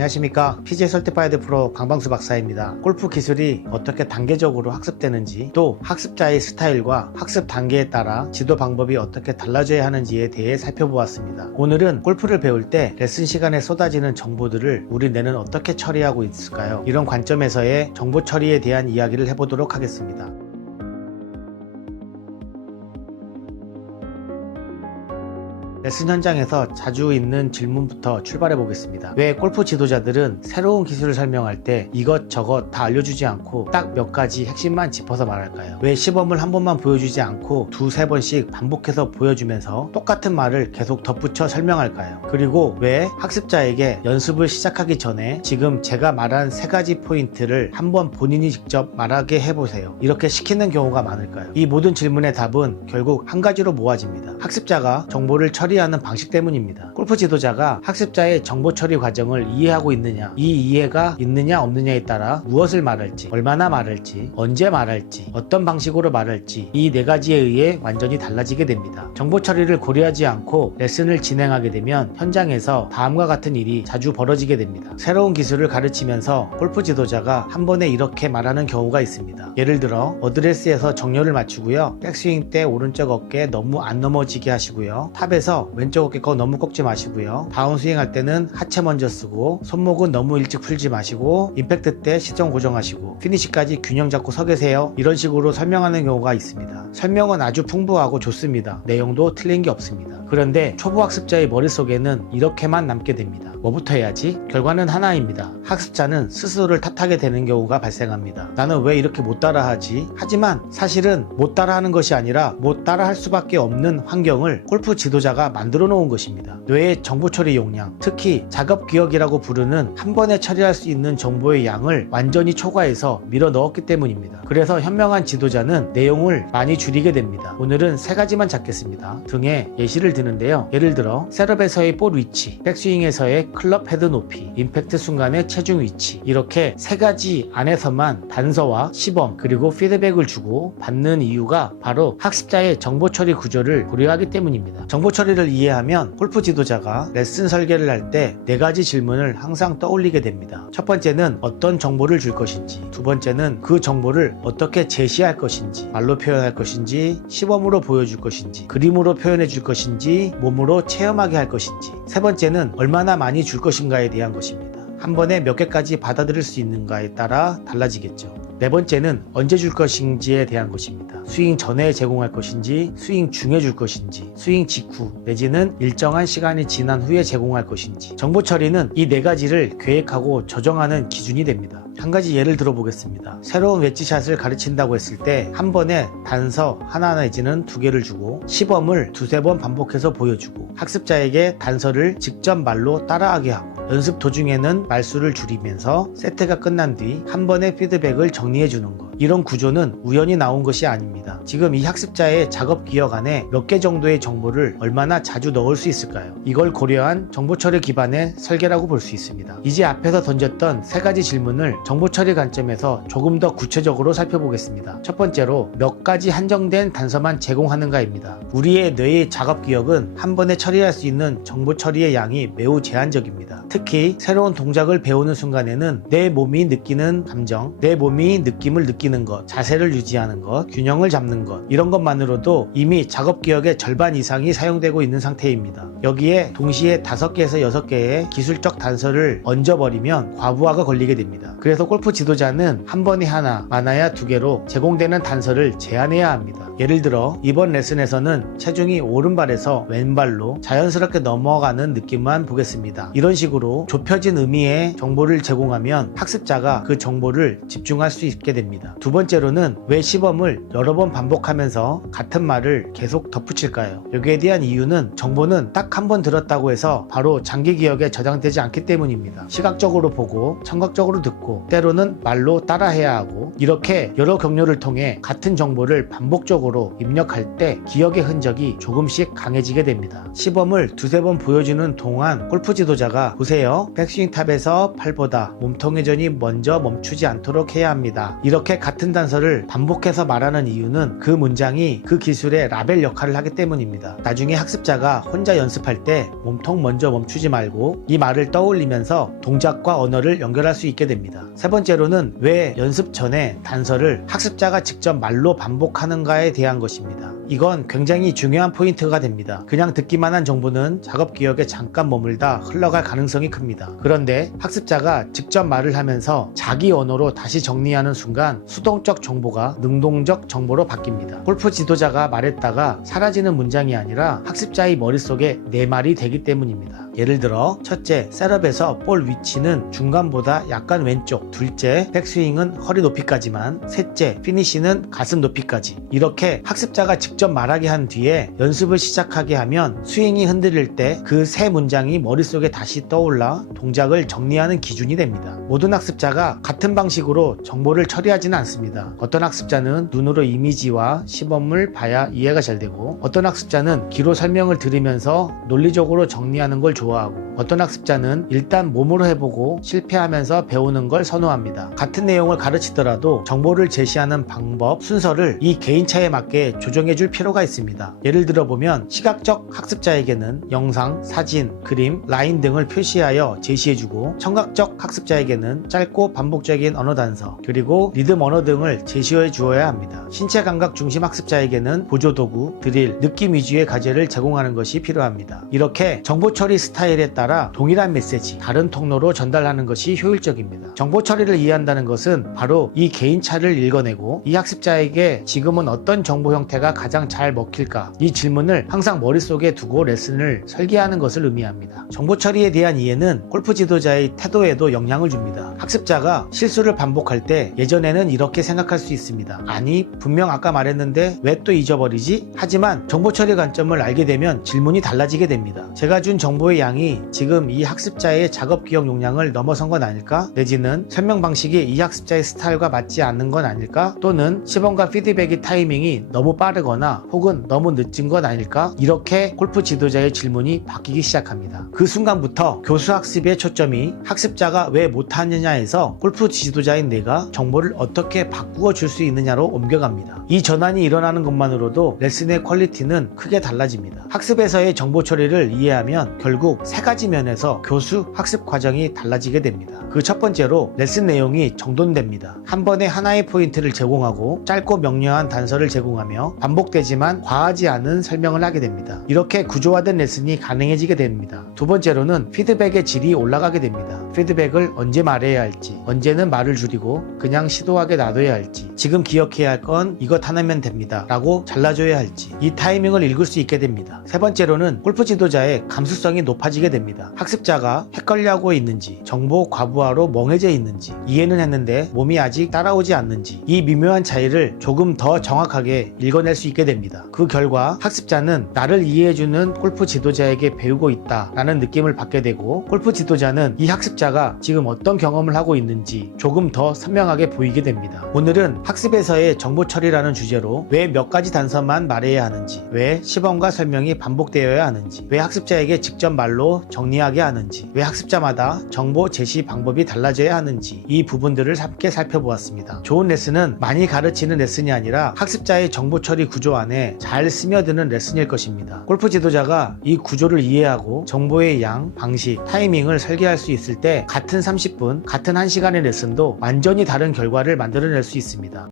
안녕하십니까. PGA 설티파이드 프로 강방수 박사입니다. 골프 기술이 어떻게 단계적으로 학습되는지, 또 학습자의 스타일과 학습 단계에 따라 지도 방법이 어떻게 달라져야 하는지에 대해 살펴보았습니다. 오늘은 골프를 배울 때 레슨 시간에 쏟아지는 정보들을 우리 뇌는 어떻게 처리하고 있을까요? 이런 관점에서의 정보 처리에 대한 이야기를 해보도록 하겠습니다. 레슨 현장에서 자주 있는 질문부터 출발해 보겠습니다. 왜 골프 지도자들은 새로운 기술을 설명할 때 이것저것 다 알려주지 않고 딱 몇 가지 핵심만 짚어서 말할까요? 왜 시범을 한 번만 보여주지 않고 두세 번씩 반복해서 보여주면서 똑같은 말을 계속 덧붙여 설명할까요? 그리고 왜 학습자에게 연습을 시작하기 전에 지금 제가 말한 세 가지 포인트를 한번 본인이 직접 말하게 해보세요, 이렇게 시키는 경우가 많을까요? 이 모든 질문의 답은 결국 한 가지로 모아집니다. 학습자가 정보를 처리하는 방식 때문입니다. 골프 지도자가 학습자의 정보 처리 과정을 이해하고 있느냐, 이 이해가 있느냐 없느냐에 따라 무엇을 말할지, 얼마나 말할지, 언제 말할지, 어떤 방식으로 말할지, 이 네 가지에 의해 완전히 달라지게 됩니다. 정보 처리를 고려하지 않고 레슨을 진행하게 되면 현장에서 다음과 같은 일이 자주 벌어지게 됩니다. 새로운 기술을 가르치면서 골프 지도자가 한 번에 이렇게 말하는 경우가 있습니다. 예를 들어 어드레스에서 정렬을 맞추고요, 백스윙 때 오른쪽 어깨 너무 안 넘어지게 하시고요, 탑에서 왼쪽 어깨 거 너무 꺾지 마시고요, 다운스윙 할 때는 하체 먼저 쓰고 손목은 너무 일찍 풀지 마시고 임팩트 때 시점 고정하시고 피니시까지 균형 잡고 서 계세요, 이런 식으로 설명하는 경우가 있습니다. 설명은 아주 풍부하고 좋습니다. 내용도 틀린 게 없습니다. 그런데 초보 학습자의 머릿속에는 이렇게만 남게 됩니다. 뭐부터 해야지? 결과는 하나입니다. 학습자는 스스로를 탓하게 되는 경우가 발생합니다. 나는 왜 이렇게 못 따라하지? 하지만 사실은 못 따라하는 것이 아니라 못 따라할 수밖에 없는 환경을 골프 지도자가 만들어 놓은 것입니다. 뇌의 정보 처리 용량, 특히 작업 기억이라고 부르는 한 번에 처리할 수 있는 정보의 양을 완전히 초과해서 밀어 넣었기 때문입니다. 그래서 현명한 지도자는 내용을 많이 줄이게 됩니다. 오늘은 세 가지만 잡겠습니다. 등에 예시를 드는데요. 예를 들어 셋업에서의 볼 위치, 백스윙에서의 클럽 헤드 높이, 임팩트 순간의 체중 위치, 이렇게 세 가지 안에서만 단서와 시범 그리고 피드백을 주고 받는 이유가 바로 학습자의 정보 처리 구조를 고려하기 때문입니다. 정보 처리를 이해하면 골프 지도자가 레슨 설계를 할 때 네 가지 질문을 항상 떠올리게 됩니다. 첫 번째는 어떤 정보를 줄 것인지, 두 번째는 그 정보를 어떻게 제시할 것인지, 말로 표현할 것인지, 시범으로 보여줄 것인지, 그림으로 표현해 줄 것인지, 몸으로 체험하게 할 것인지, 세 번째는 얼마나 많이 줄 것인가에 대한 것입니다. 한 번에 몇 개까지 받아들일 수 있는가에 따라 달라지겠죠. 네 번째는 언제 줄 것인지에 대한 것입니다. 스윙 전에 제공할 것인지, 스윙 중에 줄 것인지, 스윙 직후 내지는 일정한 시간이 지난 후에 제공할 것인지. 정보 처리는 이 네 가지를 계획하고 조정하는 기준이 됩니다. 한 가지 예를 들어보겠습니다. 새로운 웨지샷을 가르친다고 했을 때 한 번에 단서 하나 내지는 두 개를 주고 시범을 두세 번 반복해서 보여주고 학습자에게 단서를 직접 말로 따라하게 하고 연습 도중에는 말수를 줄이면서 세트가 끝난 뒤 한 번의 피드백을 정리해 주는 것. 이런 구조는 우연히 나온 것이 아닙니다. 지금 이 학습자의 작업 기억 안에 몇 개 정도의 정보를 얼마나 자주 넣을 수 있을까요? 이걸 고려한 정보 처리 기반의 설계라고 볼 수 있습니다. 이제 앞에서 던졌던 세 가지 질문을 정보 처리 관점에서 조금 더 구체적으로 살펴보겠습니다. 첫 번째로 몇 가지 한정된 단서만 제공하는가입니다. 우리의 뇌의 작업 기억은 한 번에 처리할 수 있는 정보 처리의 양이 매우 제한적입니다. 특히 새로운 동작을 배우는 순간에는 내 몸이 느끼는 감정, 내 몸이 느낌을 느끼는 것, 자세를 유지하는 것, 균형을 잡는 것, 이런 것만으로도 이미 작업 기억의 절반 이상이 사용되고 있는 상태입니다. 여기에 동시에 5개에서 6개의 기술적 단서를 얹어버리면 과부하가 걸리게 됩니다. 그래서 골프 지도자는 한 번에 하나, 많아야 2개로 제공되는 단서를 제한해야 합니다. 예를 들어 이번 레슨에서는 체중이 오른발에서 왼발로 자연스럽게 넘어가는 느낌만 보겠습니다. 이런 식으로 좁혀진 의미의 정보를 제공하면 학습자가 그 정보를 집중할 수 있게 됩니다. 두 번째로는 왜 시범을 여러 번 반복하면서 같은 말을 계속 덧붙일까요? 여기에 대한 이유는 정보는 딱 한 번 들었다고 해서 바로 장기 기억에 저장되지 않기 때문입니다. 시각적으로 보고 청각적으로 듣고 때로는 말로 따라해야 하고, 이렇게 여러 경로를 통해 같은 정보를 반복적으로 입력할 때 기억의 흔적이 조금씩 강해지게 됩니다. 시범을 두세 번 보여주는 동안 골프 지도자가 보세요, 백스윙 탑에서 팔보다 몸통 회전이 먼저 멈추지 않도록 해야 합니다, 이렇게 같은 단서를 반복해서 말하는 이유는 그 문장이 그 기술의 라벨 역할을 하기 때문입니다. 나중에 학습자가 혼자 연습할 때 몸통 먼저 멈추지 말고 이 말을 떠올리면서 동작과 언어를 연결할 수 있게 됩니다. 세 번째로는 왜 연습 전에 단서를 학습자가 직접 말로 반복하는가에 대한 것입니다. 이건 굉장히 중요한 포인트가 됩니다. 그냥 듣기만 한 정보는 작업 기억에 잠깐 머물다 흘러갈 가능성이 큽니다. 그런데 학습자가 직접 말을 하면서 자기 언어로 다시 정리하는 순간 수동적 정보가 능동적 정보로 바뀝니다. 골프 지도자가 말했다가 사라지는 문장이 아니라 학습자의 머릿속에 내 말이 되기 때문입니다. 예를 들어 첫째, 셋업에서 볼 위치는 중간보다 약간 왼쪽, 둘째, 백스윙은 허리 높이까지만, 셋째, 피니시는 가슴 높이까지. 이렇게 학습자가 직접 말하게 한 뒤에 연습을 시작하게 하면 스윙이 흔들릴 때 그 세 문장이 머릿속에 다시 떠올라 동작을 정리하는 기준이 됩니다. 모든 학습자가 같은 방식으로 정보를 처리하지는 않습니다. 어떤 학습자는 눈으로 이미지와 시범을 봐야 이해가 잘 되고, 어떤 학습자는 귀로 설명을 들으면서 논리적으로 정리하는 걸 좋아하고, 어떤 학습자는 일단 몸으로 해보고 실패하면서 배우는 걸 선호합니다. 같은 내용을 가르치더라도 정보를 제시하는 방법, 순서를 이 개인차에 맞게 조정해줄 필요가 있습니다. 예를 들어보면 시각적 학습자에게는 영상, 사진, 그림, 라인 등을 표시하여 제시해주고, 청각적 학습자에게는 짧고 반복적인 언어 단서, 그리고 리듬 언어 등을 제시해 주어야 합니다. 신체 감각 중심 학습자에게는 보조도구, 드릴, 느낌 위주의 과제를 제공하는 것이 필요합니다. 이렇게 정보 처리 스타일에 따라 동일한 메시지, 다른 통로로 전달하는 것이 효율적입니다. 정보 처리를 이해한다는 것은 바로 이 개인차를 읽어내고 이 학습자에게 지금은 어떤 정보 형태가 가장 잘 먹힐까, 이 질문을 항상 머릿속에 두고 레슨을 설계하는 것을 의미합니다. 정보 처리에 대한 이해는 골프 지도자의 태도에도 영향을 줍니다. 학습자가 실수를 반복할 때 예전에는 이렇게 생각할 수 있습니다. 아니, 분명 아까 말했는데 왜 또 잊어버리지? 하지만 정보 처리 관점을 알게 되면 질문이 달라지게 됩니다. 제가 준 정보의 양이 지금 이 학습자의 작업 기억 용량을 넘어선 건 아닐까? 내지는 설명 방식이 이 학습자의 스타일과 맞지 않는 건 아닐까? 또는 시범과 피드백의 타이밍이 너무 빠르거나 혹은 너무 늦은 건 아닐까? 이렇게 골프 지도자의 질문이 바뀌기 시작합니다. 그 순간부터 교수 학습의 초점이 학습자가 왜 못하느냐에서 골프 지도자인 내가 정보를 어떻게 바꾸어 줄 수 있느냐로 옮겨갑니다. 이 전환이 일어나는 것만으로도 레슨의 퀄리티는 크게 달라집니다. 학습에서의 정보 처리를 이해하면 결국 세 가지 면에서 교수 학습 과정이 달라지게 됩니다. 그 첫 번째로 레슨 내용이 정돈됩니다. 한 번에 하나의 포인트를 제공하고 짧고 명료한 단서를 제공하며 반복되지만 과하지 않은 설명을 하게 됩니다. 이렇게 구조화된 레슨이 가능해지게 됩니다. 두 번째로는 피드백의 질이 올라가게 됩니다. 피드백을 언제 말해야 할지, 언제는 말을 줄이고 그냥 시도하게 놔둬야 할지, 지금 기억해야 할 건 이것 하나면 됩니다 라고 잘라줘야 할지, 이 타이밍을 읽을 수 있게 됩니다. 세 번째로는 골프 지도자의 감수성이 높아지게 됩니다. 학습자가 헷갈려하고 있는지, 정보 과부하로 멍해져 있는지, 이해는 했는데 몸이 아직 따라오지 않는지, 이 미묘한 차이를 조금 더 정확하게 읽어낼 수 있게 됩니다. 그 결과 학습자는 나를 이해해주는 골프 지도자에게 배우고 있다 라는 느낌을 받게 되고, 골프 지도자는 이 학습자가 지금 어떤 경험을 하고 있는지 조금 더 선명하게 보이게 됩니다. 오늘은 학습에서의 정보 처리라는 주제로 왜 몇 가지 단서만 말해야 하는지, 왜 시범과 설명이 반복되어야 하는지, 왜 학습자에게 직접 말로 정리하게 하는지, 왜 학습자마다 정보 제시 방법이 달라져야 하는지, 이 부분들을 함께 살펴보았습니다. 좋은 레슨은 많이 가르치는 레슨이 아니라 학습자의 정보 처리 구조 안에 잘 스며드는 레슨일 것입니다. 골프 지도자가 이 구조를 이해하고 정보의 양, 방식, 타이밍을 설계할 수 있을 때 같은 30분, 같은 1시간의 레슨도 완전히 다른 결과를 만들어낼 수 있습니다.